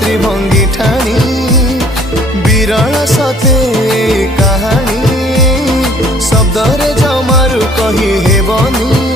त्रिभंगी ठाणी विरल सते कहानी शब्द रे जमारू कही हेबनी।